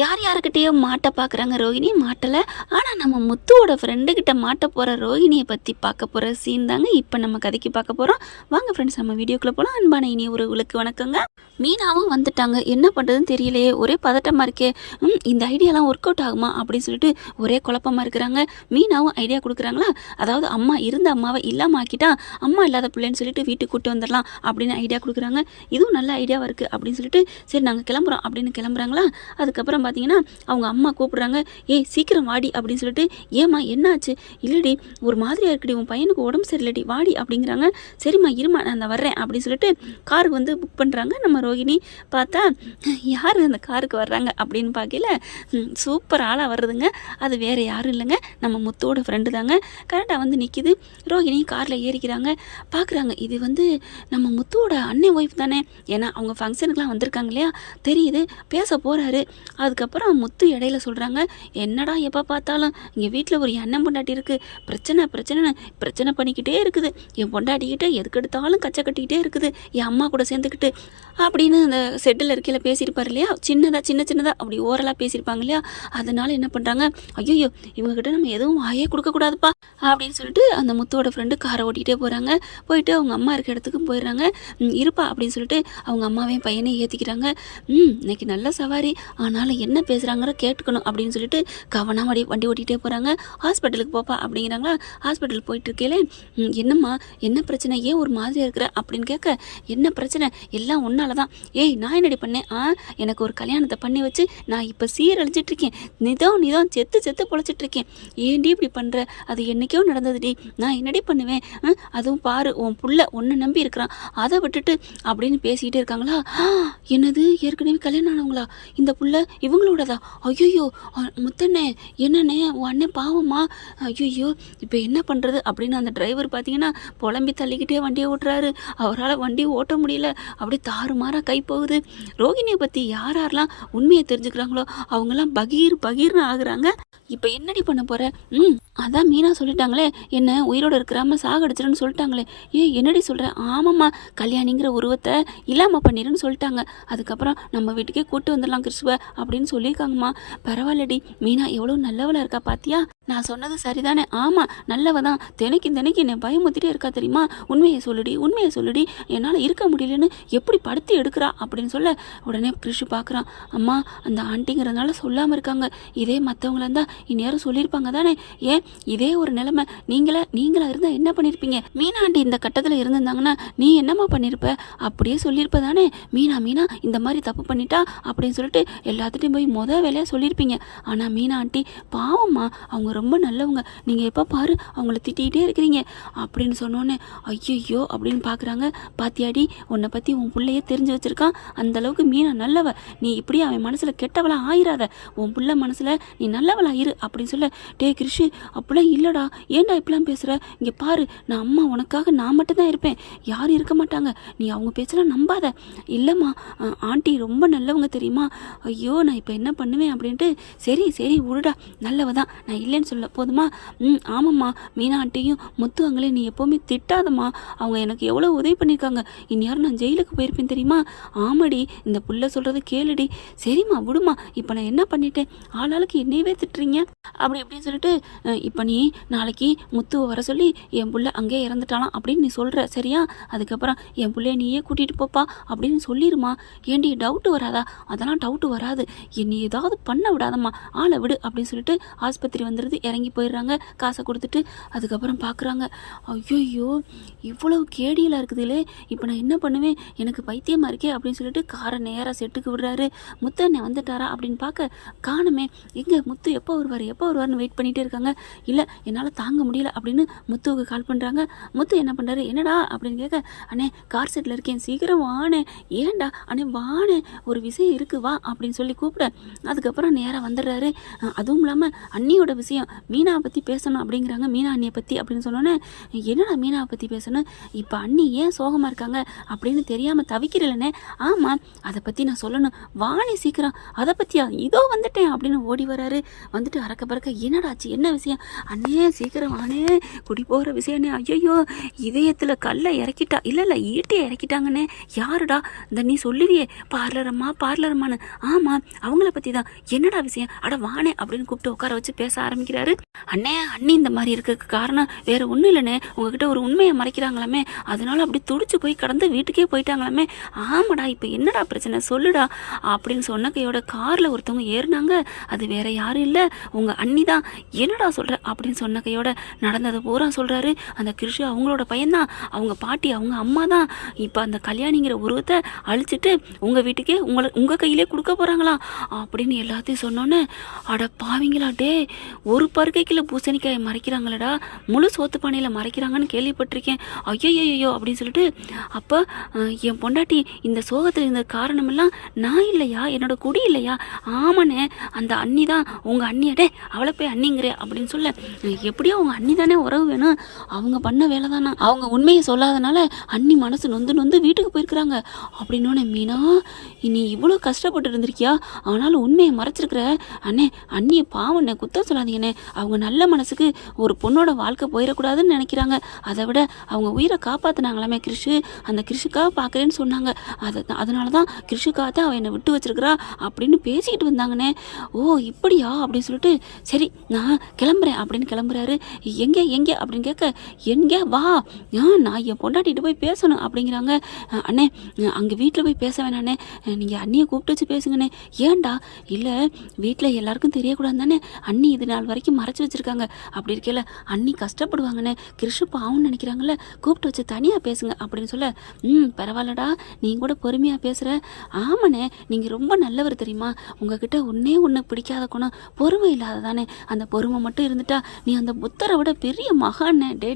யார் யாருக்கிட்டேயோ மாட்ட பார்க்குறாங்க ரோஹிணி மாட்டலை. ஆனால் நம்ம முத்துவோட ஃப்ரெண்டுக்கிட்ட மாட்ட போகிற ரோஹிணியை பற்றி பார்க்க போகிற சீன் தாங்க இப்போ நம்ம கதைக்கு பார்க்க போகிறோம். வாங்க ஃப்ரெண்ட்ஸ், நம்ம வீடியோக்குள்ளே போகலாம். அன்பான இனி உறவுகளுக்கு வணக்கங்க. மீனாவும் வந்துட்டாங்க. என்ன பண்ணுறதுன்னு தெரியலையே, ஒரே பதட்டமாக இருக்கே. இந்த ஐடியாலாம் ஒர்க் அவுட் ஆகுமா அப்படின்னு சொல்லிட்டு ஒரே குழப்பமாக இருக்கிறாங்க. மீனாவும் ஐடியா கொடுக்குறாங்களா, அதாவது அம்மா இருந்த அம்மாவை இல்லாமல் ஆக்கிட்டா அம்மா இல்லாத பிள்ளைன்னு சொல்லிட்டு வீட்டுக்கு கூட்டு வந்துடலாம் அப்படின்னு ஐடியா கொடுக்குறாங்க. இதுவும் நல்ல ஐடியாவாக இருக்குது அப்படின்னு சொல்லிட்டு சரி நாங்கள் கிளம்புறோம் அப்படின்னு கிளம்புறாங்களா. அதுக்கப்புறம் பார்த்தீங்கன்னா அவங்க அம்மா கூப்பிடுறாங்க. ஏய் சீக்கிரம் வாடி அப்படின்னு சொல்லிட்டு. ஏம்மா என்னாச்சு? இல்லடி ஒரு மாதிரியாக இருக்குடி, உன் பையனுக்கு உடம்பு சரியில்லடி, வாடி அப்படிங்கிறாங்க. சரிம்மா இருமா நான் வர்றேன் அப்படின்னு சொல்லிட்டு கார் வந்து புக் பண்ணுறாங்க. நம்ம ரோஹிணி பார்த்தா யார் அந்த காருக்கு வர்றாங்க அப்படின்னு பார்க்கல, சூப்பர் ஆளாக வருதுங்க. அது வேறு யாரும் இல்லைங்க, நம்ம முத்தோட ஃப்ரெண்டு தாங்க. கரெக்டாக வந்து நிற்கிது. ரோஹிணி காரில் ஏறிக்கிறாங்க. பார்க்குறாங்க இது வந்து நம்ம முத்துவோட அண்ணன் ஒய்ஃப் தானே, ஏன்னா அவங்க ஃபங்க்ஷனுக்குலாம் வந்திருக்காங்க இல்லையா, தெரியுது. பேச போகிறாரு. அதுக்கப்புறம் முத்து இடையில சொல்கிறாங்க, என்னடா எப்போ பார்த்தாலும் இங்கே வீட்டில் ஒரு அண்ணன் பொண்டாட்டி இருக்குது, பிரச்சனை பண்ணிக்கிட்டே இருக்குது. என் பொண்டாட்டிக்கிட்ட எதுக்கு எடுத்தாலும் கச்சை கட்டிக்கிட்டே இருக்குது, என் அம்மா கூட சேர்ந்துக்கிட்டு அப்படின்னு அந்த செட்டில் இருக்கையில் பேசியிருப்பார் இல்லையா, சின்னதாக அப்படி ஓரலாக பேசியிருப்பாங்க இல்லையா. அதனால என்ன பண்ணுறாங்க, ஐயோ இவங்ககிட்ட நம்ம எதுவும் வாயே கொடுக்கக்கூடாதுப்பா அப்படின்னு சொல்லிட்டு அந்த முத்துவோட ஃப்ரெண்டு காரை ஓட்டிகிட்டே போகிறாங்க. போயிட்டு அவங்க அம்மா இருக்க இடத்துக்கு போயிடுறாங்க. இருப்பா அப்படின்னு சொல்லிட்டு அவங்க அம்மாவையும் பையனையும் ஏற்றிக்கிறாங்க. இன்னைக்கு நல்ல சவாரி, ஆனாலும் என்ன பேசுகிறாங்கிற கேட்டுக்கணும் அப்படின்னு சொல்லிட்டு கவனம் வண்டி ஓட்டிகிட்டே போகிறாங்க. ஹாஸ்பிட்டலுக்கு போப்பா அப்படிங்கிறாங்களா. ஹாஸ்பிட்டலுக்கு போயிட்டு இருக்கேலே, என்னம்மா என்ன பிரச்சனை, ஏன் ஒரு மாதிரியாக இருக்கிற அப்படின்னு கேட்க, என்ன பிரச்சனை எல்லாம் ஒன்றால தான். ஏய் நான் என்னடி பண்ணேன், எனக்கு ஒரு கல்யாணத்தை பண்ணி வச்சு நான் இப்போ சீரழிச்சிட்ருக்கேன், நிதம் செத்து பொழைச்சிட்ருக்கேன், ஏன்டி இப்படி பண்ணுற, அது என்றைக்கோ நடந்ததுடி, நான் என்னடி பண்ணுவேன், அதுவும் பாரு உன் புள்ள ஒன்று நம்பி இருக்கிறான், அதை விட்டுட்டு அப்படின்னு பேசிக்கிட்டே இருக்காங்களா. என்னது ஏற்கனவே கல்யாணம் ஆனவங்களா இந்த புள்ள, இவங்களோடதா, ஐயோ முத்தண்ணே என்னண்ணே உன் அண்ணன் பாவமா, ஐயோ இப்போ என்ன பண்ணுறது அப்படின்னு அந்த டிரைவர் பார்த்தீங்கன்னா புலம்பி தள்ளிக்கிட்டே வண்டியை ஓட்டுறாரு. அவரால் வண்டி ஓட்ட முடியல, அப்படி தாறுமாறாக கை போகுது. ரோகிணியை பற்றி யாரெல்லாம் உண்மையை தெரிஞ்சுக்கிறாங்களோ அவங்கெல்லாம் பகீர்னு ஆகுறாங்க. இப்போ என்னடி பண்ண போகிற? அதான் மீனா சொல்லிட்டாங்களே, என்ன உயிரோடு இருக்கிறாம சாகடிச்சிருன்னு சொல்லிட்டாங்களே. என்னடி சொல்கிற? ஆமாம்மா, கல்யாணிங்கிற உருவத்தை இல்லாமல் பண்ணிடுன்னு சொல்லிட்டாங்க. அதுக்கப்புறம் நம்ம வீட்டுக்கே கூட்டு வந்துடலாம் கிறிஸ்துவ அப்படின்னு சொல்லியிருக்காங்கம்மா. பரவாயில்லடி, மீனா எவ்வளோ நல்லவளாக இருக்கா பாத்தியா, நான் சொன்னது சரிதானே? ஆமாம் நல்லவ தான், தினைக்கு என்னை பயமுத்திட்டே இருக்கா தெரியுமா, உண்மையை சொல்லுடி என்னால் இருக்க முடியலன்னு எப்படி படுத்தி எடுக்கிறா அப்படின்னு சொல்ல, உடனே கிறிஷு பார்க்குறான். அம்மா அந்த ஆண்டிங்கிறதுனால சொல்லாமல் இருக்காங்க, இதே மற்றவங்களா இருந்தால் இந்நேரம் சொல்லியிருப்பாங்க தானே. ஏன் இதே ஒரு நிலைமை நீங்களா இருந்தால் என்ன பண்ணியிருப்பீங்க? மீனா ஆண்டி இந்த கட்டத்தில் இருந்திருந்தாங்கன்னா நீ என்னம்மா பண்ணியிருப்ப, அப்படியே சொல்லியிருப்ப தானே. மீனா இந்த மாதிரி தப்பு பண்ணிட்டா அப்படின்னு சொல்லிட்டு எல்லாத்துட்டையும் போய் வேலையாக சொல்லியிருப்பீங்க. ஆனால் மீனா ஆண்டி பாவம்மா, அவங்க ரொம்ப நல்லவங்க, நீங்கள் எப்போ பாரு அவங்கள திட்டிகிட்டே இருக்கிறீங்க அப்படின்னு சொன்னோன்னே ஐயோ அப்படின்னு பார்க்குறாங்க. பாத்தியாடி உன்னை பற்றி உன் பிள்ளையே தெரிஞ்சு வச்சுருக்கான், அந்தளவுக்கு மீனா நல்லவ, நீ இப்படி அவன் மனசில் கெட்டவளா ஆயிராத, உன் பிள்ளை மனசில் நீ நல்லவளா இரு அப்படின்னு சொல்ல, டே கிருஷி அப்படிலாம் இல்லைடா, ஏன்டா இப்படிலாம் பேசுகிற, இங்கே பாரு நான் அம்மா உனக்காக நான் மட்டும்தான் இருப்பேன், யாரும் இருக்க மாட்டாங்க, நீ அவங்க பேச்செல்லாம் நம்பாத. இல்லைம்மா ஆண்டி ரொம்ப நல்லவங்க தெரியுமா, ஐயோ நான் இப்போ என்ன பண்ணுவேன் அப்படின்ட்டு. சரி விடுடா, நல்லவ தான், நான் இல்லைன்னு சொல்ல போதுமா. ஆமாம்மா, மீனா ஆண்டியும் முத்து அங்களையும் நீ எப்போவுமே திட்டாதம்மா, அவங்க எனக்கு எவ்வளோ உதவி பண்ணியிருக்காங்க, இந்நேரம் நான் ஜெயிலுக்கு போயிருப்பேன் தெரியுமா. ஆமாடி, இந்த புள்ள சொல்கிறது கேளுடி. சரிம்மா விடுமா, இப்போ நான் என்ன பண்ணிட்டேன், ஆளாளுக்கு என்னையவே திட்டுறீங்க அப்படி இப்படின்னு சொல்லிட்டு, இப்போ நீ நாளைக்கு முத்துவை வர சொல்லி என் புள்ள அங்கேயே இறந்துட்டாலாம் அப்படின்னு நீ சொல்கிற சரியா, அதுக்கப்புறம் என் பிள்ளைய நீயே கூட்டிகிட்டு போப்பா அப்படின்னு சொல்லிடுமா. ஏண்டி டவுட்டு வராதா? அதெல்லாம் டவுட்டு வராது, என்னை ஏதாவது பண்ண விடாதம்மா, ஆளை விடு அப்படின்னு சொல்லிட்டு ஆஸ்பத்திரி வந்துடுது. இறங்கி போயிடுறாங்க காசை கொடுத்துட்டு. அதுக்கப்புறம் பார்க்குறாங்க, ஐயோ இவ்வளவு கேடியெல்லாம் இருக்குதுலே, இப்போ நான் என்ன பண்ணுவேன், எனக்கு பைத்தியமாக இருக்கே அப்படின்னு சொல்லிட்டு காரை நேராக செட்டுக்கு விடுறாரு. முத்து அண்ணன் வந்துட்டாரா அப்படின்னு பார்க்க காணுமே, எங்கே முத்து எப்போ வருவார்னு வெயிட் பண்ணிகிட்டே இருக்காங்க. இல்லை என்னால் தாங்க முடியல அப்படின்னு முத்துவுக்கு கால் பண்ணுறாங்க. முத்து என்ன பண்ணுறாரு, என்னடா அப்படின்னு கேட்க, அண்ணே கார் செட்டில் இருக்கேன், சீக்கிரம் வானே. ஏன்டா அண்ணே வானே, ஒரு விஷயம் இருக்குது வா அப்படின்னு சொல்லி கூப்பிட, அதுக்கப்புறம் நேராக வந்துடுறாரு. அதுவும் இல்லாமல் அண்ணியோட விஷயம் மீனாவை பற்றி பேசணும் அப்படிங்கிறாங்க. மீனா அண்ணியை பற்றி அப்படின்னு சொன்னோன்னே, என்னடா மீனாவை பற்றி பேசணும், இப்போ அண்ணி ஏன் சோகமாக இருக்காங்க அப்படின்னு தெரியாமல் தவிக்கிறலண்ணே. ஆமாம் அதை பற்றி நான் சொல்லணும், வாணி சீக்கிரம், அதை பற்றியா, இதோ வந்துட்டேன் அப்படின்னு ஓடி வராரு. வந்துட்டு பார்த்துட்டு அறக்க பறக்க என்னடாச்சு என்ன விஷயம் அண்ணே சீக்கிரம் வானே குடி போகிற விஷயண்ணே ஐயோ இதயத்தில் கல்லை இறக்கிட்டா இல்லை ஈட்டியை இறக்கிட்டாங்கண்ணே யாருடா இந்த நீ சொல்லுவியே பார்லரம்மான்னு ஆமாம் அவங்கள பற்றி தான் என்னடா விஷயம் அட வானே அப்படின்னு கூப்பிட்டு உட்கார வச்சு பேச ஆரம்பிக்கிறாரு. அண்ணி இந்த மாதிரி இருக்க காரணம் வேற ஒன்றும் இல்லைண்ணே உங்ககிட்ட ஒரு உண்மையை மறைக்கிறாங்களாமே அதனால அப்படி துடிச்சு போய் கடந்து வீட்டுக்கே போயிட்டாங்களாமே. ஆமாடா இப்போ என்னடா பிரச்சனை சொல்லுடா அப்படின்னு சொன்ன கையோட காரில் ஒருத்தவங்க ஏறினாங்க அது வேற யாரும் இல்லை உங்கள் அண்ணி தான். என்னடா சொல்கிற அப்படின்னு சொன்ன கையோட நடந்ததை பூரா சொல்கிறாரு. அந்த கிருஷி அவங்களோட பையன்தான் அவங்க பாட்டி அவங்க அம்மா தான் இப்போ அந்த கல்யாணிங்கிற உருவத்தை அழிச்சிட்டு உங்கள் வீட்டுக்கே உங்கள் கையிலே கொடுக்க போகிறாங்களா அப்படின்னு எல்லாத்தையும் சொன்னோன்னே அட பாவிங்களா டே ஒரு பருக்கைக்குள்ள பூசணிக்காயை மறைக்கிறாங்களடா முழு சோத்து பானையில் மறைக்கிறாங்கன்னு கேள்விப்பட்டிருக்கேன் ஐயோ அப்படின்னு சொல்லிட்டு அப்போ என் பொண்டாட்டி இந்த சோகத்தில் இருந்த காரணமெல்லாம் நான் இல்லையா என்னோட குடி இல்லையா ஆமாண்ணே அந்த அண்ணி தான் உங்கள் அண்ணியடே அவளை போய் அண்ணிங்கிறே அப்படின்னு சொல்ல எப்படியோ உங்கள் அண்ணி தானே உறவு வேணும் அவங்க பண்ண வேலை தானே அவங்க உண்மையை சொல்லாதனால அண்ணி மனசு நொந்து வீட்டுக்கு போயிருக்கிறாங்க அப்படின்னோடனே மீனா நீ இவ்வளோ கஷ்டப்பட்டு இருந்திருக்கியா ஆனாலும் உண்மையை மறைச்சிருக்கிற அண்ணே அண்ணியை பாவண்ணே குத்தம் சொல்லாதீங்கண்ணே அவங்க நல்ல மனசுக்கு ஒரு பொண்ணோட வாழ்க்கை போயிடக்கூடாதுன்னு நினைக்கிறாங்க அதை விட அவங்க உயிரை காப்பாற்றினாங்களாமே கிருஷு அந்த கிருஷுக்காக பார்க்குறேன்னு சொன்னாங்க அதனால தான் கிருஷுக்காக தான் அவன் என்னை விட்டு வச்சிருக்கிறா அப்படின்னு பேசிக்கிட்டு வந்தாங்கண்ணே. ஓ இப்படியா அப்படின்னு சொல்லிட்டு சரி நான் கிளம்புறேன் அப்படின்னு கிளம்புறாரு. எங்கே அப்படின்னு கேட்க எங்கே வா நான் என் பொண்டாட்டிட்டு போய் பேசணும் அப்படிங்கிறாங்க. அண்ணே அங்கே வீட்டில் போய் பேச வேணாண்ணே நீங்கள் அண்ணியை கூப்பிட்டு வச்சு பேசுங்கண்ணே. ஏன்டா இல்லை வீட்டில் எல்லாருக்கும் தெரியக்கூடாது தானே அண்ணி இது நாள் வரைக்கும் மறைச்சி வச்சுருக்காங்க அப்படி இருக்கல அண்ணி கஷ்டப்படுவாங்கண்ணே கிருஷு பாவம்னு நினைக்கிறாங்களே கூப்பிட்டு வச்சு தனியாக பேசுங்க அப்படின்னு சொல்ல பரவாயில்லடா நீங்கள் கூட பொறுமையாக பேசுகிற ஆமாண்ணே நீங்கள் ரொம்ப நல்லவர் தெரியுமா உங்ககிட்ட ஒன்று பிடிக்காத குணம் பொறுமை இல்லாத தானே அந்த பொறுமை மட்டும் இருந்துட்டா நீ அந்த புத்தரை விட பெரிய மகாண்ணே டே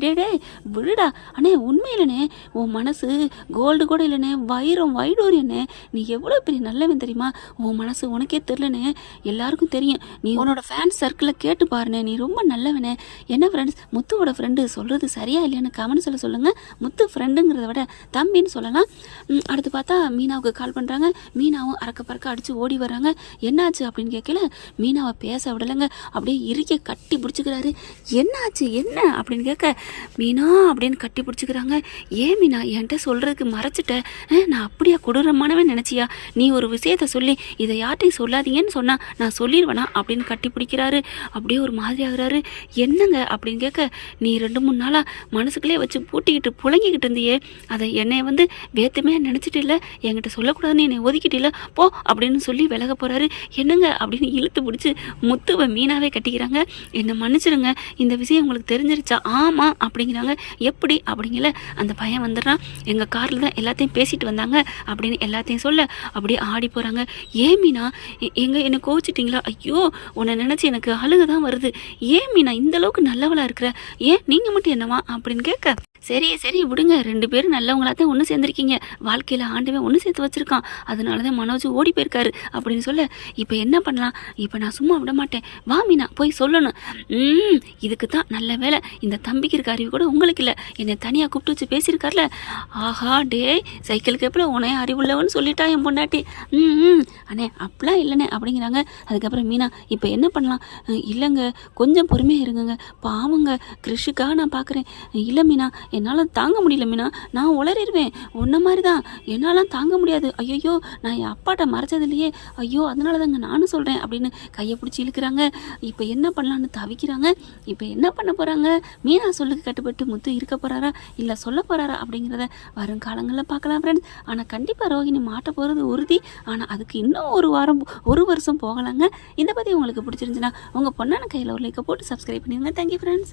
விடுடா அண்ணே உண்மையிலண்ணே உன் மனசு கோல்டு கூட இல்லைண்ணே வைடூரியண்ணே நீ எவ்வளோ பெரிய நல்லவன் தெரியுமா உன் மனசு உனக்கே தெரிலனே எல்லாருக்கும் தெரியும் நீ உன்னோட ஃபேன்ஸ் சர்க்கிளில் கேட்டு பாருண்ணே நீ ரொம்ப நல்லவனே. என்ன ஃப்ரெண்ட்ஸ் முத்துவோட ஃப்ரெண்டு சொல்கிறது சரியா இல்லையான்னு கமெண்ட்ஸில் சொல்லுங்கள். முத்து ஃப்ரெண்டுங்கிறத விட தம்பின்னு சொல்லலாம். அடுத்து பார்த்தா மீனாவுக்கு கால் பண்ணுறாங்க. மீனாவும் அறக்க பறக்க அடித்து ஓடி வர்றாங்க. என்னாச்சு அப்படின்னு கேட்கல மீனாவை பேச விடலைங்க அப்படியே இறுக்கி கட்டி பிடிச்சிக்கிறாரு. என்னாச்சு என்ன அப்படின்னு கேட்க மீனா அப்படின்னு கட்டி பிடிச்சிக்கிறாங்க. ஏன் மீனா என்கிட்ட சொல்கிறதுக்கு மறைச்சிட்ட நான் அப்படியா கொடூரமானவன் நினச்சியா நீ ஒரு விஷயத்த சொல்லி இதை யார்ட்டையும் சொல்லாதீங்கன்னு சொன்னால் நான் சொல்லிடுவேனா அப்படின்னு கட்டி பிடிக்கிறாரு. அப்படியே ஒரு மாதிரி ஆகுறாரு. என்னங்க அப்படின்னு கேட்க நீ 2-3 நாளாக மனசுக்குள்ளே வச்சு பூட்டிக்கிட்டு புழங்கிக்கிட்டு இருந்தியே அதை என்னை வேத்துமையாக நினச்சிட்டு இல்லை என்கிட்ட சொல்லக்கூடாதுன்னு என்னை ஒதுக்கிட்டில்ல போ அப்படின்னு சொல்லி விலக போகிறாரு. என்னங்க அப்படின்னு இழுத்து பிடிச்சி முத்துவை மீனாவே கட்டிக்கிறாங்க. என்னை மன்னிச்சிடுங்க இந்த விஷயம் உங்களுக்கு தெரிஞ்சிருச்சா ஆமாம் அப்படிங்கிறாங்க. எப்படி அப்படிங்கல அந்த பையன் வந்துடுறான் எங்கள் காரில் தான் எல்லாத்தையும் பேசிட்டு வந்தாங்க அப்படின்னு எல்லாத்தையும் சொல்ல அப்படியே ஆடி போகிறாங்க. ஏன் மீனா என்னை கோவிச்சிட்டிங்களா ஐயோ உன்னை நினச்சி எனக்கு அழுக தான் வருது. ஏன் மீனா இந்த அளவுக்கு நல்லவளாக இருக்கிற ஏன் நீங்கள் மட்டும் என்னவா அப்படின்னு கேட்க சரி விடுங்க 2 பேரும் நல்லவங்களா தான் ஒன்று சேர்ந்துருக்கீங்க வாழ்க்கையில் ஆண்டவன் ஒன்று சேர்த்து வச்சுருக்கான் அதனால தான் மனோஜ் ஓடி போயிருக்காரு அப்படின்னு சொல்ல இப்போ என்ன பண்ணலாம் இப்போ நான் சும்மா விட மாட்டேன் வா மீனா போய் சொல்லணும். இதுக்கு தான் நல்ல வேலை இந்த தம்பிக்கு இருக்க அறிவு கூட உங்களுக்கு இல்லை என்னை தனியாக கூப்பிட்டு வச்சு பேசியிருக்கார்ல ஆஹா டே சைக்கிளுக்கு எப்போ உனே அறிவுள்ளவன்னு சொல்லிட்டா என் பொண்டாட்டி அண்ணே அப்படிலாம் இல்லைண்ணே அப்படிங்கிறாங்க. அதுக்கப்புறம் மீனா இப்போ என்ன பண்ணலாம் இல்லைங்க கொஞ்சம் பொறுமையாக இருங்கங்க பாவங்க கிருஷிக்காக நான் பார்க்குறேன். இல்லை மீனா என்னால் தாங்க முடியல மீனா நான் உளறிடுவேன் உன்ன மாதிரி தான் என்னாலாம் தாங்க முடியாது ஐயோ நான் என் அப்பாட்ட மறைச்சது இல்லையே ஐயோ அதனால தாங்க நானும் சொல்கிறேன் அப்படின்னு கையை பிடிச்சி இழுக்கிறாங்க. இப்போ என்ன பண்ணலான்னு தவிக்கிறாங்க. இப்போ என்ன பண்ண போகிறாங்க மீனா சொல்லுக்கு கட்டுப்பட்டு முத்து இருக்க போகிறாரா இல்லை சொல்ல போகிறாரா அப்படிங்கிறத வரும் காலங்களில் பார்க்கலாம் ஃப்ரெண்ட்ஸ். ஆனால் கண்டிப்பாக ரோஹிணி மாட்ட போகிறது உறுதி. ஆனால் அதுக்கு இன்னும் ஒரு வருஷம் போகலாங்க. இதை பற்றி உங்களுக்கு பிடிச்சிருந்துச்சுன்னா உங்கள் பொண்ணான கையில் ஒரு லைக்கை போட்டு சப்ஸ்கிரைப் பண்ணிடுங்க. Thank you friends.